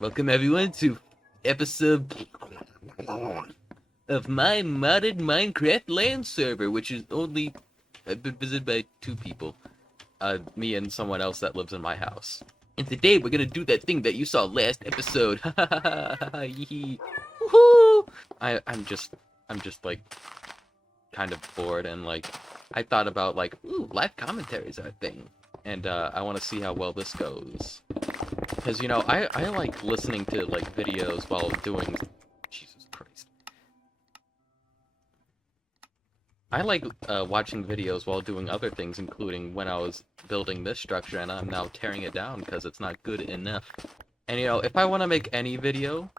Welcome everyone to episode of my modded Minecraft LAN server, which is only been visited by two people, me and someone else that lives in my house. And today we're gonna do that thing that you saw last episode. Yee. Woohoo! I'm just like kind of bored and like I thought about like, ooh, live commentaries are a thing, and I want to see how well this goes. Because, you know, I like listening to, like, videos while doing... Jesus Christ. I like watching videos while doing other things, including when I was building this structure, and I'm now tearing it down because it's not good enough. And, you know, if I want to make any video...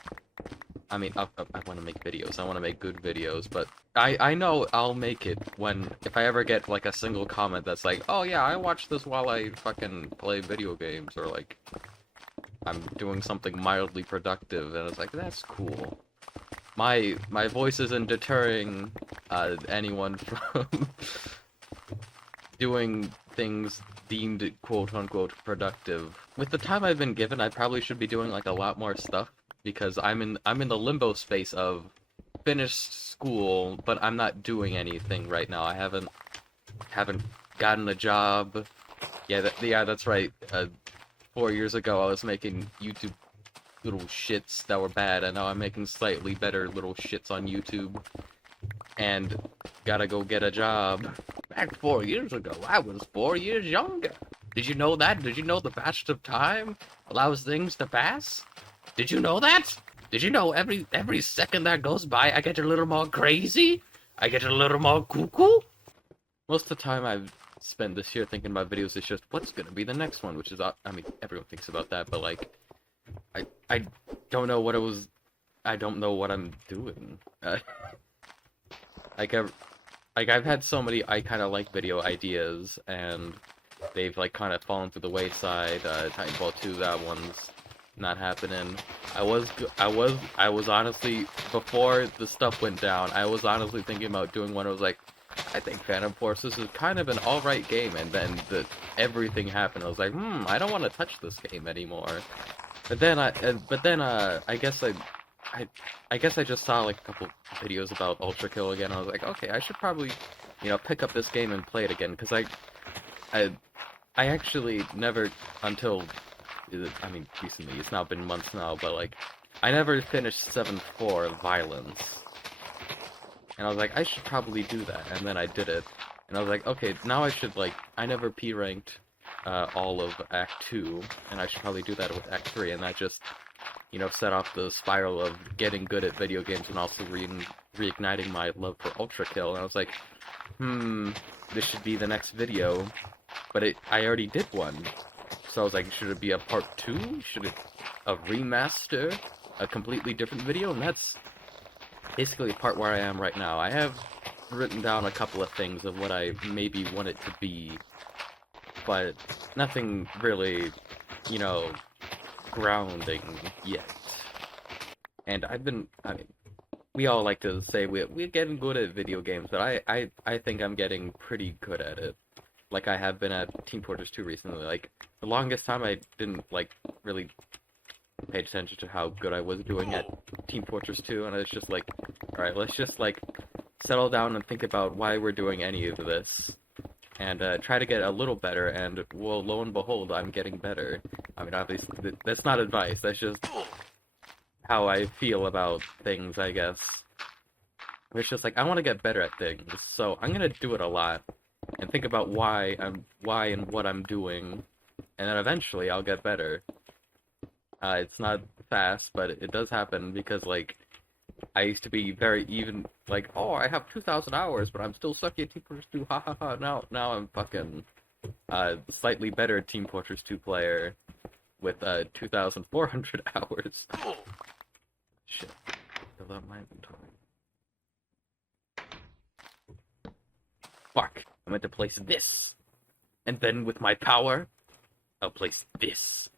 I mean, I want to make videos. I want to make good videos, but I know I'll make it if I ever get, like, a single comment that's like, oh, yeah, I watched this while I fucking play video games, or, like... I'm doing something mildly productive, and it's like, that's cool. My voice isn't deterring anyone from doing things deemed quote-unquote productive. With the time I've been given, I probably should be doing like a lot more stuff, because I'm in the limbo space of finished school, but I'm not doing anything right now. I haven't gotten a job. Yeah, that's right. 4 years ago, I was making YouTube little shits that were bad, and now I'm making slightly better little shits on YouTube. And gotta go get a job. Back 4 years ago, I was 4 years younger. Did you know that? Did you know the passage of time allows things to pass? Did you know that? Did you know every second that goes by, I get a little more crazy? I get a little more cuckoo? Most of the time I've spent this year thinking about videos is just what's gonna be the next one, which is, I mean, everyone thinks about that, but like I don't know what it was. I don't know what I'm doing. like I've had so many I kind of like video ideas, and they've like kind of fallen through the wayside. Titanfall 2, that one's not happening. I was honestly, before the stuff went down, I was honestly thinking about doing one. I was like, I think Phantom Forces is kind of an alright game, and then everything happened. I was like, I don't want to touch this game anymore. But then I guess I guess I just saw like a couple videos about Ultra Kill again. I was like, okay, I should probably, you know, pick up this game and play it again, because I actually never, until, I mean, recently, it's now been months now, but like, I never finished 7-4 Violence. And I was like, I should probably do that, and then I did it. And I was like, okay, now I should, like, I never P-ranked all of Act 2, and I should probably do that with Act 3, and that just, you know, set off the spiral of getting good at video games and also reigniting my love for Ultra Kill. And I was like, this should be the next video, but I already did one. So I was like, should it be a part 2? Should it a remaster? A completely different video? And that's basically the part where I am right now. I have written down a couple of things of what I maybe want it to be, but nothing really, you know, grounding yet. And I mean, we all like to say we're getting good at video games, but I think I'm getting pretty good at it. Like I have been at Team Fortress 2 recently. Like, the longest time I didn't, like, really paid attention to how good I was doing at Team Fortress 2, and I was just like, alright, let's just, like, settle down and think about why we're doing any of this, and try to get a little better, and, well, lo and behold, I'm getting better. I mean, obviously, that's not advice, that's just how I feel about things, I guess. It's just like, I want to get better at things, so I'm gonna do it a lot, and think about why and what I'm doing, and then eventually I'll get better. It's not fast, but it does happen, because, like, I used to be very even, like, oh, I have 2,000 hours, but I'm still sucky at Team Fortress 2, ha ha ha. Now I'm fucking, slightly better Team Fortress 2 player with, 2,400 hours. Shit. Fill out my inventory. Fuck. I meant to place this. And then with my power, I'll place this.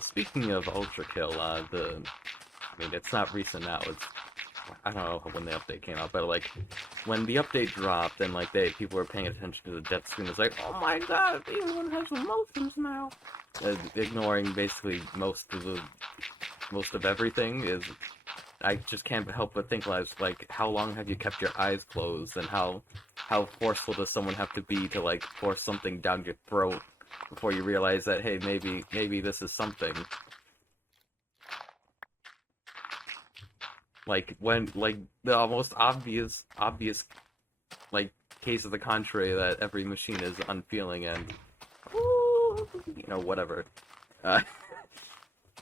Speaking of Ultra Kill, I mean, it's not recent now, it's I don't know when the update came out, but like when the update dropped and like people were paying attention to the death screen, it's like, oh my god, everyone has emotions now. Ignoring basically most of everything is, I just can't help but think like how long have you kept your eyes closed, and how forceful does someone have to be to like force something down your throat before you realize that, hey, maybe this is something. Like when like the most obvious like case of the contrary, that every machine is unfeeling and whatever. Uh,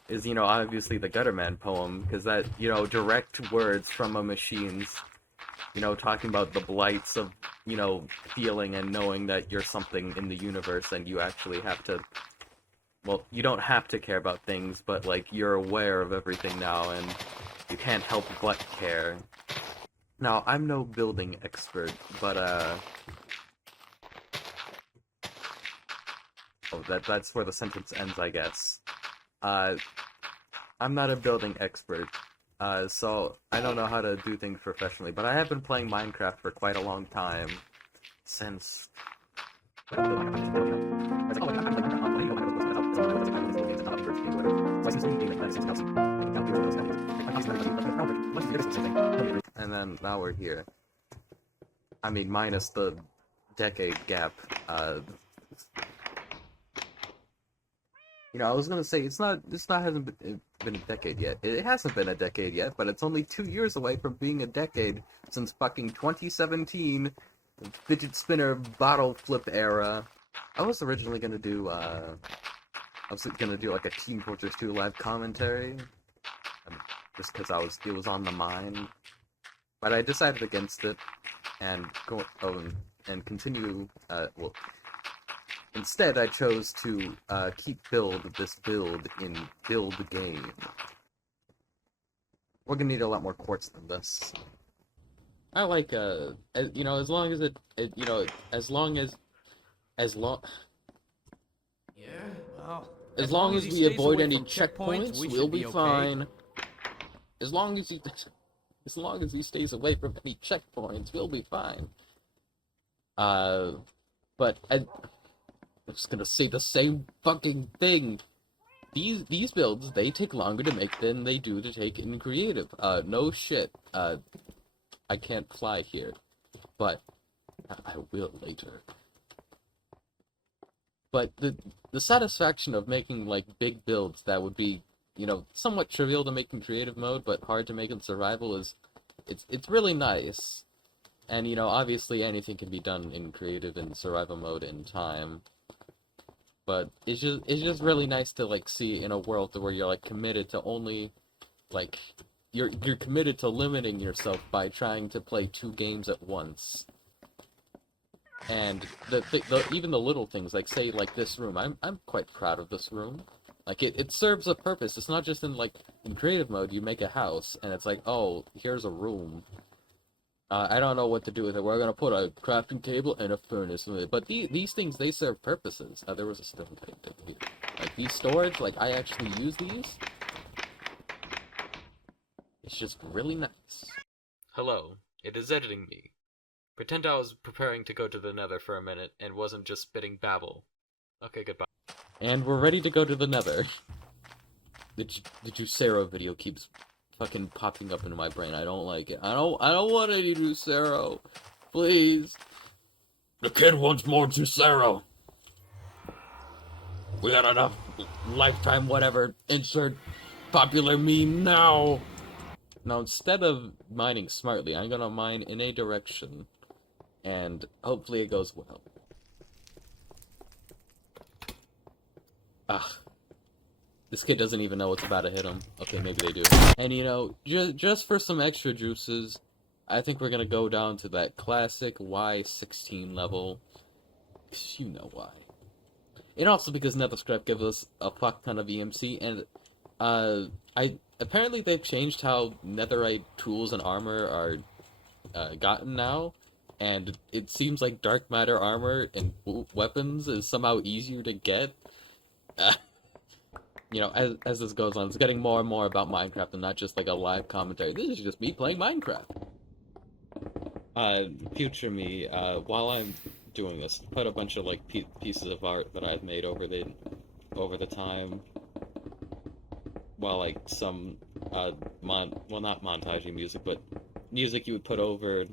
is obviously the Gutterman poem, because that direct words from a machine's talking about the blights of feeling and knowing that you're something in the universe, and you actually have to, well, you don't have to care about things, but like you're aware of everything now, and you can't help but care. Now, I'm no building expert, but oh, that's where the sentence ends, I guess. Uh, I'm not a building expert, so I don't know how to do things professionally, but I have been playing Minecraft for quite a long time, since... And then now we're here. I mean, minus the decade gap. I was gonna say hasn't been a decade yet. It hasn't been a decade yet, but it's only 2 years away from being a decade since fucking 2017, fidget spinner bottle flip era. I was originally gonna do like a Team Fortress 2 live commentary, just because it was on the mind, but I decided against it and continue. Well, instead, I chose to keep this build in build game. We're gonna need a lot more quartz than this. I like as long as Yeah, well, as long as we avoid any checkpoints, we'll be fine. As long as he stays away from any checkpoints, we'll be fine. But I'm just gonna say the same fucking thing. These builds, they take longer to make than they do to take in creative. No shit. I can't fly here, but I will later. But the satisfaction of making like big builds that would be, somewhat trivial to make in creative mode, but hard to make in survival it's really nice. And obviously anything can be done in creative and survival mode in time. But it's just really nice to like see in a world where you're like committed to only like you're committed to limiting yourself by trying to play 2 games at once. And even the little things, like say like this room, I'm quite proud of this room. Like it serves a purpose. It's not just in creative mode you make a house and it's like, oh, here's a room. I don't know what to do with it. We're gonna put a crafting table and a furnace with it. But these things, they serve purposes. There was a stone thing here. Like these storage, like I actually use these. It's just really nice. Hello, it is editing me. Pretend I was preparing to go to the Nether for a minute and wasn't just spitting babble. Okay, goodbye. And we're ready to go to the Nether. The Juicero video keeps fucking popping up into my brain. I don't like it. I don't want any Juicero. Please. The kid wants more Juicero. We got enough lifetime whatever. Insert popular meme now. Now, instead of mining smartly, I'm gonna mine in a direction. And hopefully it goes well. Ugh. This kid doesn't even know what's about to hit him. Okay, maybe they do. And just for some extra juices, I think we're gonna go down to that classic Y16 level. You know why. And also because NetherScrap gives us a fuck ton of EMC, and apparently they've changed how netherite tools and armor are gotten now, and it seems like dark matter armor and weapons is somehow easier to get. you know, as this goes on, it's getting more and more about Minecraft and not just like a live commentary. This is just me playing Minecraft. Future me, while I'm doing this, put a bunch of like pieces of art that I've made over the time, while like some well, not montaging music, but music you would put over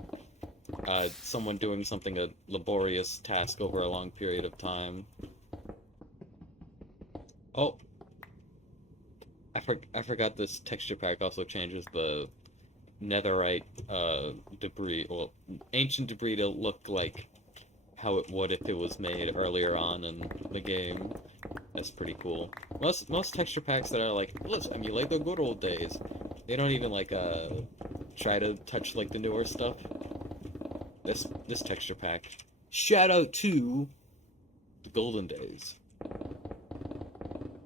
someone doing something a laborious task over a long period of time. Oh, I forgot this texture pack also changes the netherite debris, well, ancient debris to look like how it would if it was made earlier on in the game. That's pretty cool. Most texture packs that are like, let's emulate the good old days, they don't even like try to touch like the newer stuff. This texture pack, shout out to the golden days.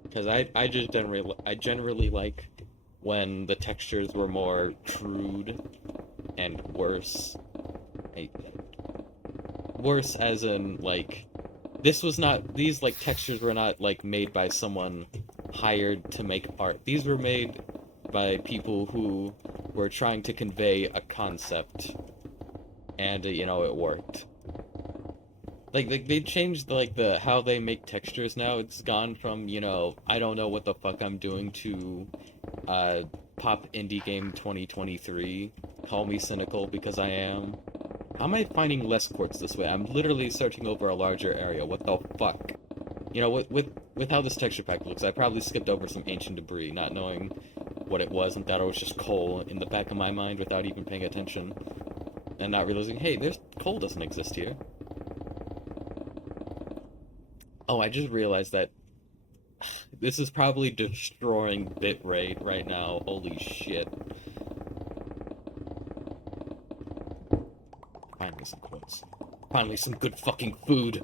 Because I generally like when the textures were more crude and worse. Worse as in like these like textures were not like made by someone hired to make art. These were made by people who were trying to convey a concept, and you know, it worked. Like they changed like the how they make textures now. It's gone from, you know, I don't know what the fuck I'm doing to pop indie game 2023. Call me cynical because I am. How am I finding less quartz this way? I'm literally searching over a larger area. What the fuck? You know, with how this texture pack looks, I probably skipped over some ancient debris, not knowing what it was, and thought it was just coal in the back of my mind without even paying attention, and not realizing, hey, there's coal doesn't exist here. Oh, I just realized that this is probably destroying bitrate right now. Holy shit. Finally some quartz. Finally some good fucking food.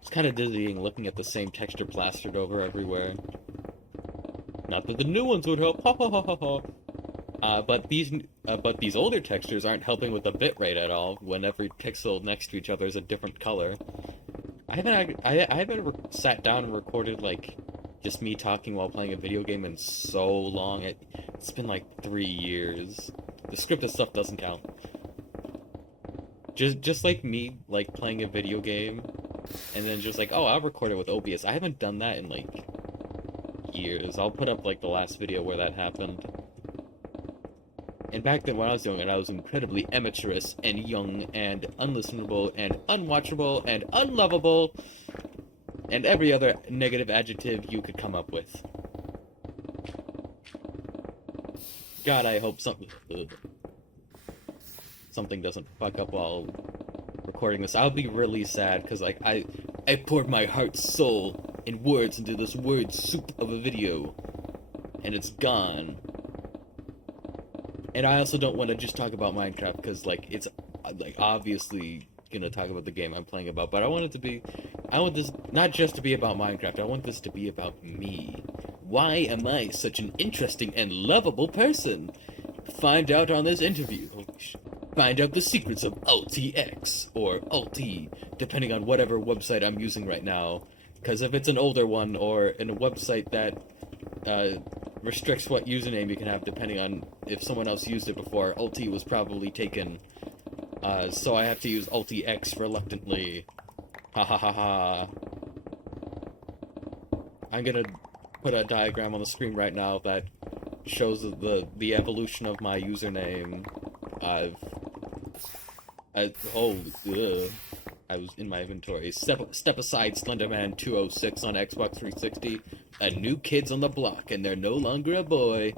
It's kind of dizzying looking at the same texture plastered over everywhere. Not that the new ones would help. Ha ha ha ha ha. But these older textures aren't helping with the bitrate at all. When every pixel next to each other is a different color. I haven't sat down and recorded like just me talking while playing a video game in so long. It's been like 3 years. The scripted stuff doesn't count. Just like me like playing a video game and then just like, oh, I'll record it with OBS. I haven't done that in like years. I'll put up like the last video where that happened. And back then when I was doing it, I was incredibly amateurish and young and unlistenable and unwatchable and unlovable and every other negative adjective you could come up with. God, I hope something doesn't fuck up while recording this. I'll be really sad because like I poured my heart, soul, and words into this word soup of a video, and it's gone. And I also don't want to just talk about Minecraft because like it's like obviously gonna talk about the game I'm playing about, but I want this not just to be about Minecraft. I want this to be about me. Why am I such an interesting and lovable person? Find out on this interview. Find out the secrets of AltX or Alti, depending on whatever website I'm using right now. Because if it's an older one or in a website that restricts what username you can have depending on if someone else used it before, Alti was probably taken. So I have to use AltX reluctantly. Ha ha ha ha. I'm gonna put a diagram on the screen right now that shows the evolution of my username. I was in my inventory. Step aside, Slenderman 206 on Xbox 360. A new kid's on the block, and they're no longer a boy.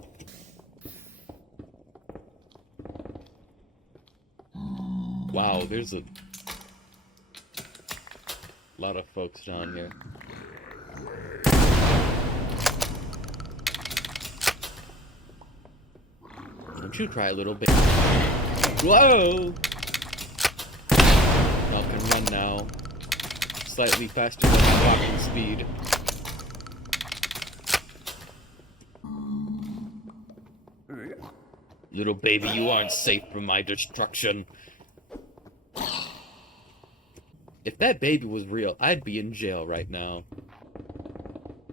Wow, there's a lot of folks down here. Don't you cry, little baby. Whoa! Y'all can run now. Slightly faster than my walking speed. Little baby, you aren't safe from my destruction. If that baby was real, I'd be in jail right now.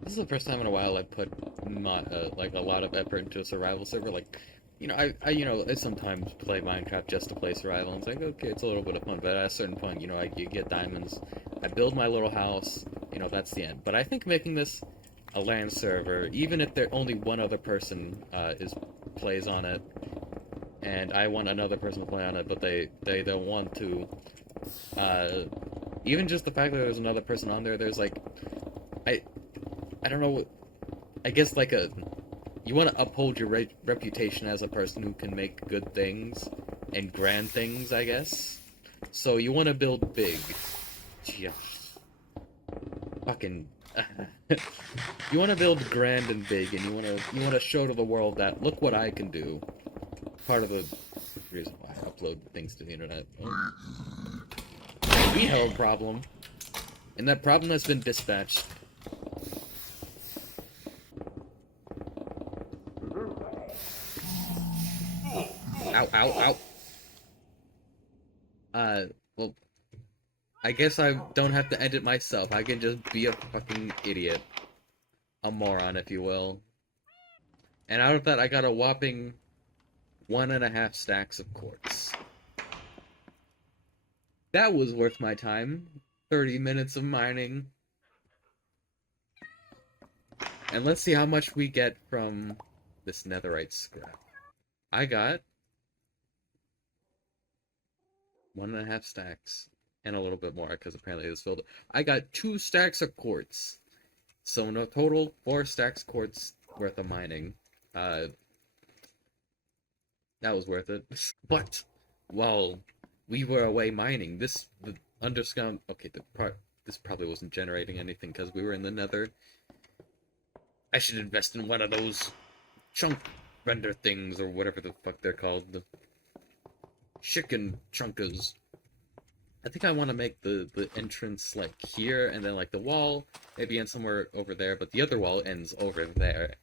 This is the first time in a while I put like a lot of effort into a survival server. Like, I sometimes play Minecraft just to play survival. And it's like, okay, it's a little bit of fun, but at a certain point, you get diamonds. I build my little house. That's the end. But I think making this a LAN server, even if there only one other person is plays on it, and I want another person to play on it, but they don't want to. Uh, Even just the fact that there's another person on there, there's like, I I don't know. I guess like you want to uphold your reputation as a person who can make good things and grand things, I guess. So you want to build big. Yeah. Fucking. You want to build grand and big, and you want to show to the world that look what I can do. Part of the reason why I upload things to the internet. We have a problem, and that problem has been dispatched. Ow, ow, ow. Well, I guess I don't have to end it myself. I can just be a fucking idiot. A moron, if you will. And out of that, I got a whopping 1.5 stacks of quartz. That was worth my time. 30 minutes of mining. And let's see how much we get from this netherite scrap. I got 1.5 stacks. And a little bit more, because apparently it was filled. I got 2 stacks of quartz. So in a total, 4 stacks quartz worth of mining. That was worth it. But while we were away mining, the underground. Okay, this probably wasn't generating anything because we were in the Nether. I should invest in one of those chunk render things or whatever the fuck they're called. The chicken chunkers. I think I want to make the entrance like here and then like the wall maybe end somewhere over there, but the other wall ends over there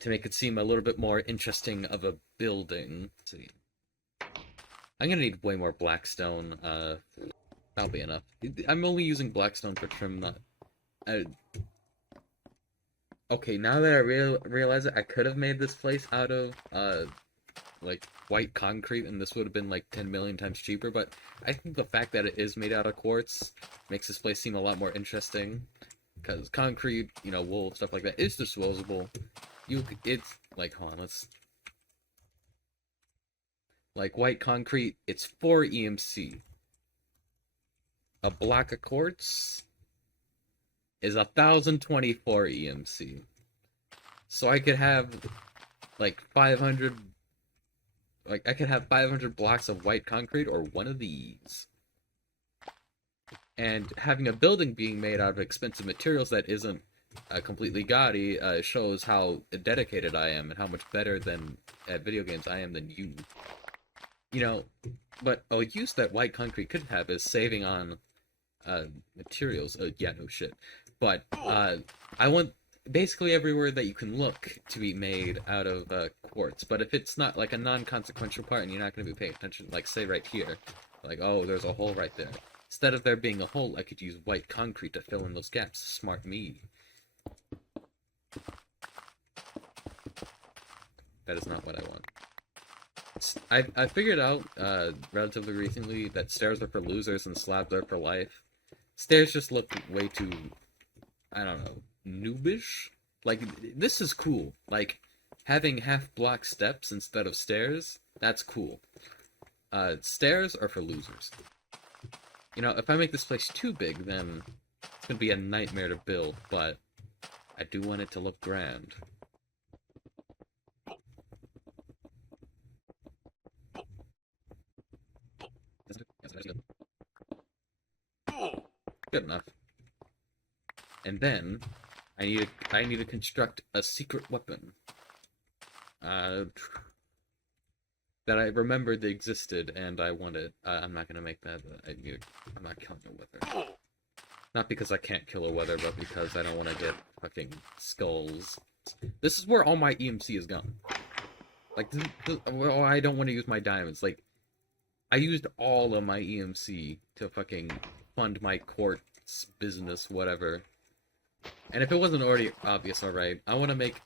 to make it seem a little bit more interesting of a building. Let's see. I'm gonna need way more blackstone. That'll be enough. I'm only using blackstone for trim, not. Okay, now that I realize it, I could have made this place out of like white concrete, and this would have been like 10 million times cheaper. But I think the fact that it is made out of quartz makes this place seem a lot more interesting. Because concrete, wool, stuff like that is disposable. It's like, hold on, let's. Like white concrete, it's 4 EMC. A block of quartz is 1,024 EMC. So I could have like 500. Like I could have 500 blocks of white concrete or one of these. And having a building being made out of expensive materials that isn't completely gaudy shows how dedicated I am and how much better than at video games I am than you. But a use that white concrete could have is saving on materials. Yeah, no shit. But I want basically everywhere that you can look to be made out of quartz. But if it's not like a non-consequential part and you're not going to be paying attention, like say right here, like, oh, there's a hole right there. Instead of there being a hole, I could use white concrete to fill in those gaps. Smart me. That is not what I want. I figured out relatively recently that stairs are for losers and slabs are for life. Stairs just look way too, I don't know, noobish? Like, this is cool. Like, having half-block steps instead of stairs, that's cool. Stairs are for losers. If I make this place too big, then it's gonna be a nightmare to build, but I do want it to look grand. Good enough. And then I need to construct a secret weapon. That I remembered they existed and I wanted. I'm not gonna make that. I'm not killing a wither. Not because I can't kill a wither, but because I don't want to get fucking skulls. This is where all my EMC is gone. Like, I don't want to use my diamonds. Like, I used all of my EMC to fucking fund my quartz business, whatever. And if it wasn't already obvious, alright, I want to make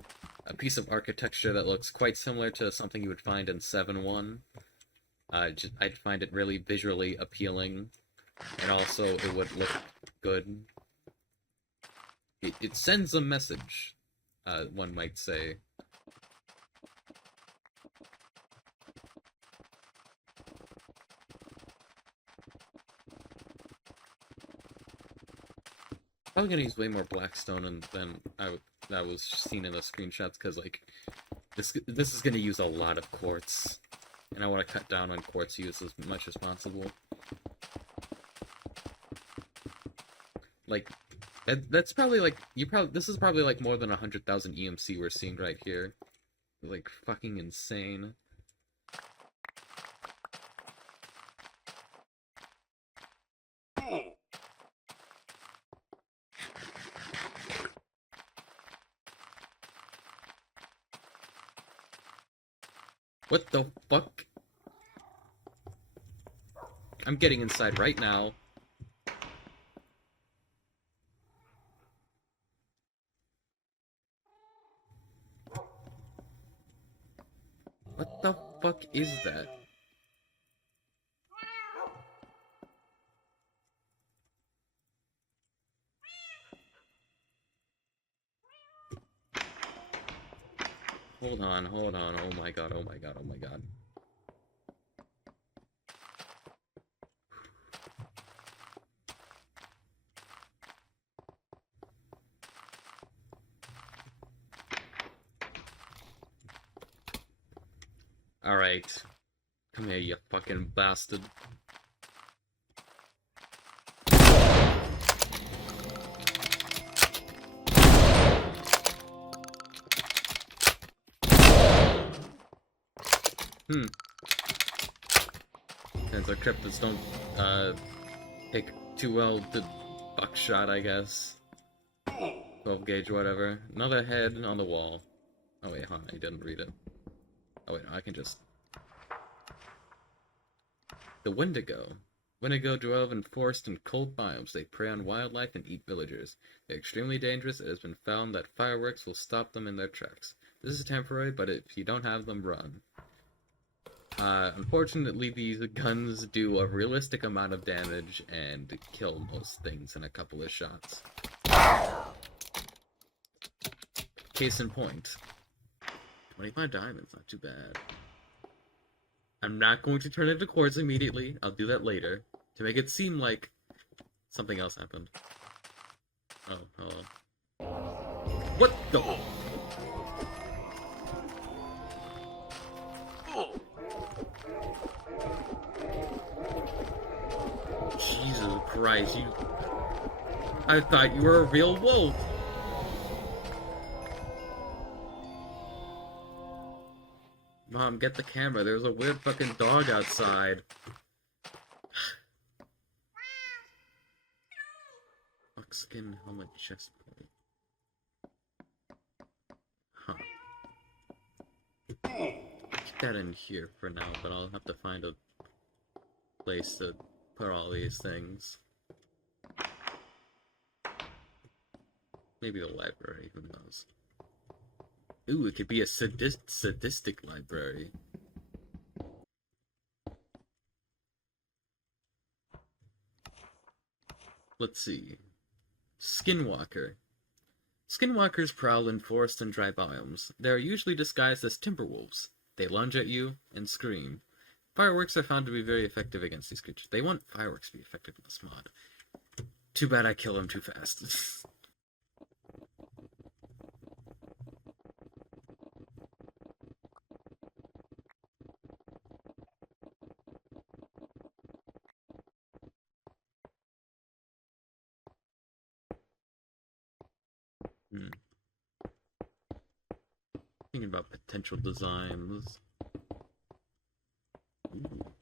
a piece of architecture that looks quite similar to something you would find in 7.1. I'd find it really visually appealing, and also it would look good. It sends a message, one might say. Probably gonna use way more blackstone than that was seen in the screenshots, because like this is gonna use a lot of quartz, and I want to cut down on quartz use as much as possible. Like that's probably like this is probably like more than 100,000 EMC we're seeing right here. Like fucking insane. What the fuck? I'm getting inside right now. What the fuck is that? Hold on, hold on. Oh my god, oh my god, oh my god. Alright. Come here, you fucking bastard. Since our cryptids don't, take too well to buckshot, I guess. 12 gauge, whatever. Another head on the wall. Oh wait, huh, I didn't read it. Oh wait, no, I can just... The Wendigo. Wendigo dwell in forest and cold biomes. They prey on wildlife and eat villagers. They're extremely dangerous. It has been found that fireworks will stop them in their tracks. This is temporary, but if you don't have them, run. Unfortunately, these guns do a realistic amount of damage and kill most things in a couple of shots. Case in point. 25 diamonds, not too bad. I'm not going to turn it into quartz immediately. I'll do that later. To make it seem like something else happened. Oh, hello. What the... Jesus Christ, you... I thought you were a real wolf! Mom, get the camera. There's a weird fucking dog outside. Buckskin helmet chest plate. Huh. Keep that in here for now, but I'll have to find a place to put all these things. Maybe the library, who knows. Ooh, it could be a sadistic library. Let's see. Skinwalker. Skinwalkers prowl in forest and dry biomes. They are usually disguised as timberwolves. They lunge at you and scream. Fireworks are found to be very effective against these creatures. They want fireworks to be effective in this mod. Too bad I kill them too fast. Thinking about potential designs. Ooh.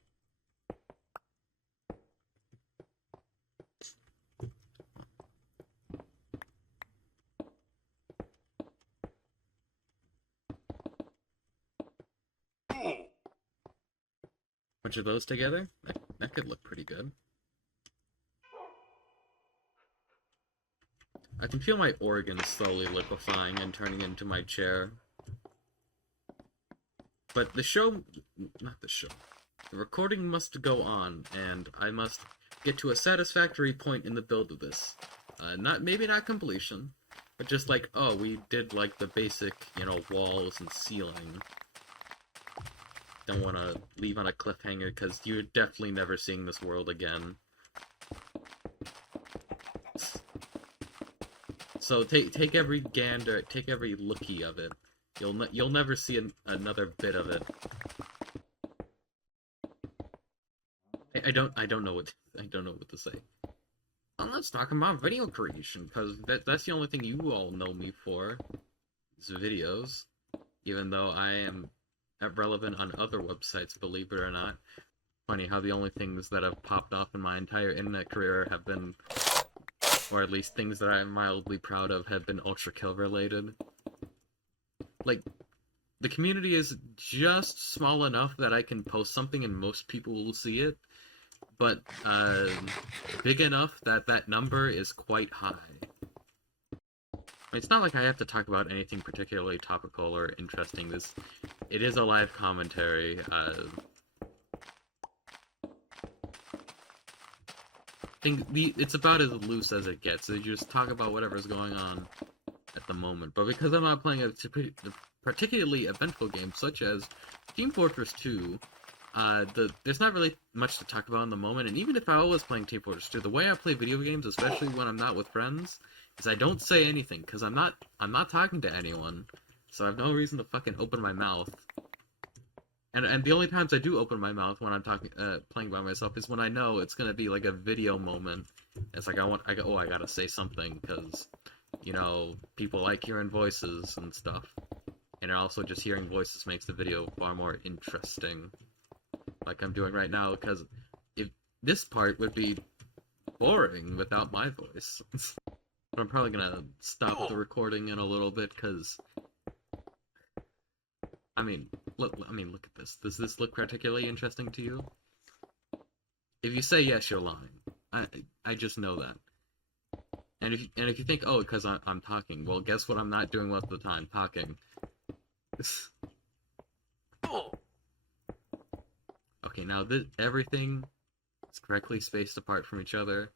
Bunch of those together? That could look pretty good. I can feel my organs slowly liquefying and turning into my chair. But the show... not the show. The recording must go on, and I must get to a satisfactory point in the build of this. Maybe not completion, but just like, oh, we did like the basic, walls and ceiling. Don't want to leave on a cliffhanger, because you're definitely never seeing this world again. So take every gander, take every looky of it. You'll never see another bit of it. I don't know what to say. Well, let's talk about video creation, because that's the only thing you all know me for, is videos. Even though I am relevant on other websites, believe it or not. Funny how the only things that have popped off in my entire internet career have been, or at least things that I'm mildly proud of, have been Ultra Kill related. Like, the community is just small enough that I can post something and most people will see it, but big enough that that number is quite high. It's not like I have to talk about anything particularly topical or interesting. It is a live commentary. It's about as loose as it gets. You just talk about whatever's going on at the moment. But because I'm not playing a particularly eventful game such as Team Fortress 2, there's not really much to talk about in the moment. And even if I was playing Team Fortress 2, the way I play video games, especially when I'm not with friends, is I don't say anything, because I'm not talking to anyone, so I have no reason to fucking open my mouth. And the only times I do open my mouth when I'm playing by myself is when I know it's gonna be like a video moment. It's like I gotta say something, because, people like hearing voices and stuff. And also just hearing voices makes the video far more interesting. Like I'm doing right now, because if this part would be boring without my voice. But I'm probably gonna stop the recording in a little bit, because look at this. Does this look particularly interesting to you? If you say yes, you're lying. I just know that. And if you think, oh, because I'm talking, well, guess what I'm not doing most of the time? Talking. Okay, now everything is correctly spaced apart from each other,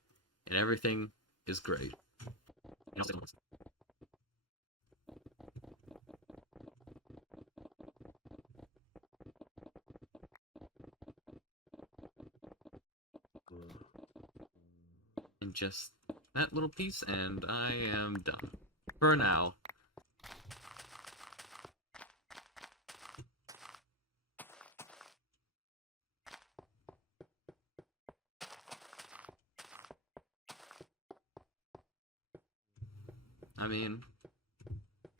and everything is great. And just that little piece, and I am done. For now.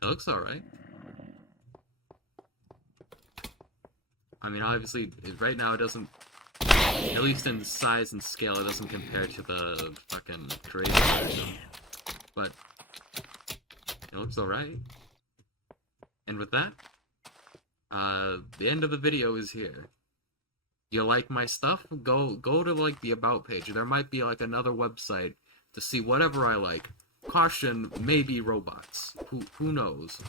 It looks alright. Obviously, right now it doesn't, at least in size and scale, it doesn't compare to the fucking creative version. But it looks alright. And with that, the end of the video is here. You like my stuff? Go to, like, the About page. There might be, like, another website to see whatever I like. Caution, maybe robots. Who knows?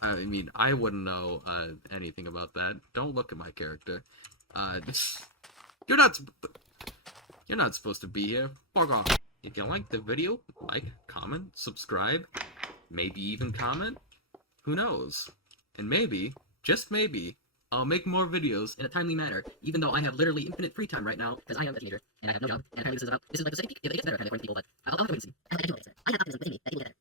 I wouldn't know anything about that. Don't look at my character. You're not supposed to be here. Fuck off. If you like the video, like, comment, subscribe, maybe even comment. Who knows? And maybe, just maybe, I'll make more videos in a timely manner, even though I have literally infinite free time right now, because I am a teenager, and I have no job, and apparently this is like the city, it gets better kind of for people, but I'll have to wait and see. I have optimism within me that people get there.